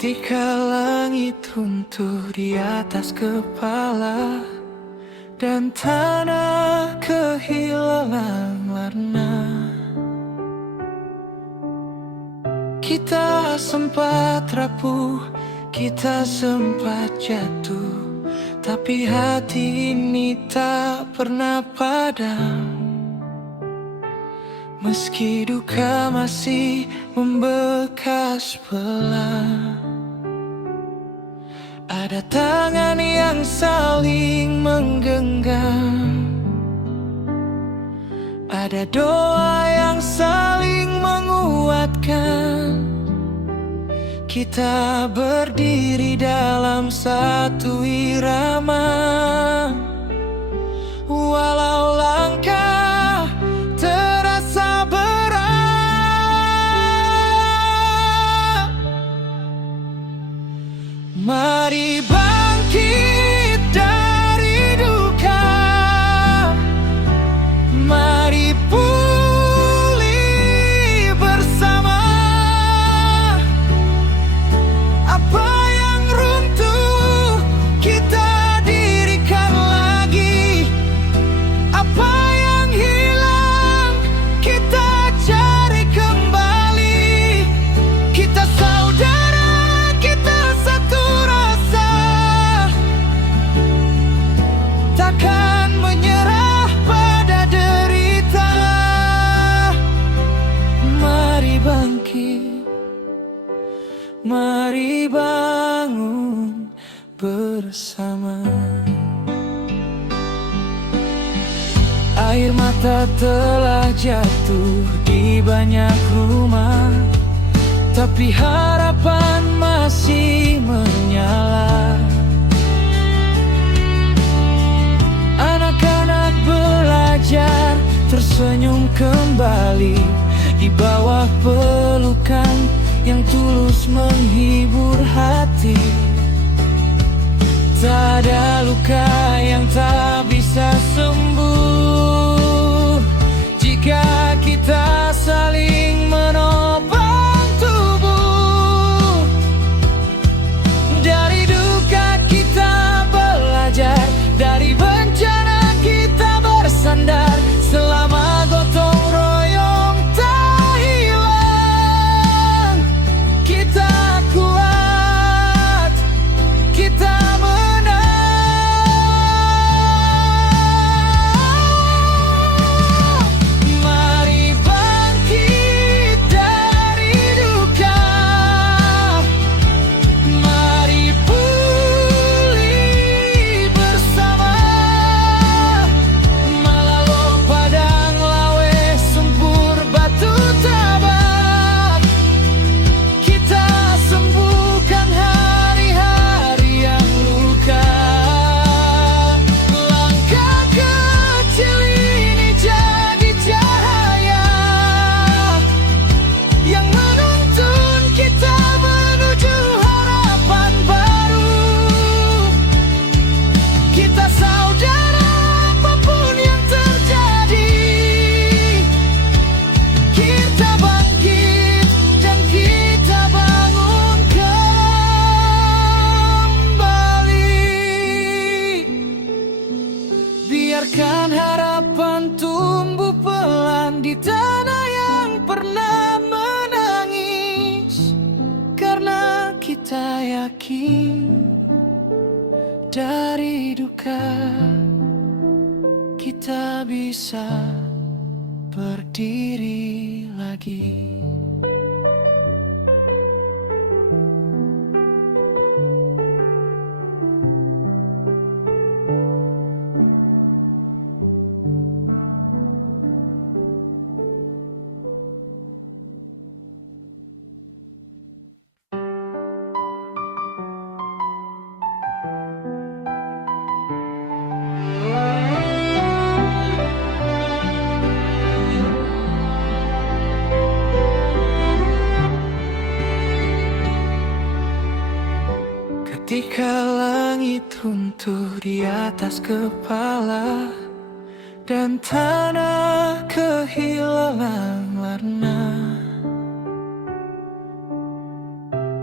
Ketika langit runtuh di atas kepala dan tanah kehilangan warna, kita sempat rapuh, kita sempat jatuh, tapi hati ini tak pernah padam. Meski duka masih membekas pelan, ada tangan yang saling menggenggam, ada doa yang saling menguatkan. Kita berdiri dalam satu irama, walau langkah terasa berat. Mari bangkit dari duka, mari pulih bersama. Apa yang runtuh kita dirikan lagi, apa yang hilang kita cari kembali. Kita saudara, kita satu rasa, takkan menyerah pada derita. Mari bangkit, mari bangun bersama. Air mata telah jatuh di banyak rumah, tapi harapan masih menyala. Anak-anak belajar tersenyum kembali di bawah pelukan yang tulus menghibur hati. Tak ada luka yang tak bisa sembuh jika kita saling menopang tubuh. Dari duka kita belajar, dari bencana kita bersandar. Selama gotong royong tak hilang, kita kuat, kita menang. Mari bangkit dari duka, mari pulih bersama. Malalo padang lawe sempur batu tabak, kita sembuhkan hari-hari yang luka. Langkah kecil ini jadi cahaya yang menuntun kita menuju harapan baru. Kita saudara, apapun yang terjadi, kita bangkit dan kita bangun kembali. Biarkan harapan tumbuh pelan di tanah yang pernah menangis, karena kita yakin dari duka kita bisa berdiri lagi. Ketika langit runtuh di atas kepala dan tanah kehilangan warna,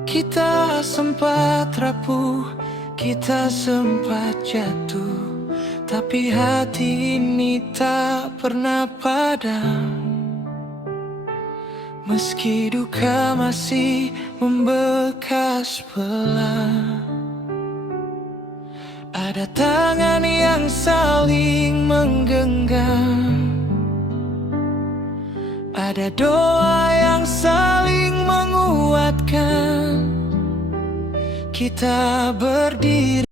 Kita sempat rapuh, kita sempat jatuh, tapi hati ini tak pernah padam. Meski duka masih membekas pelan, ada tangan yang saling menggenggam, ada doa yang saling menguatkan. Kita berdiri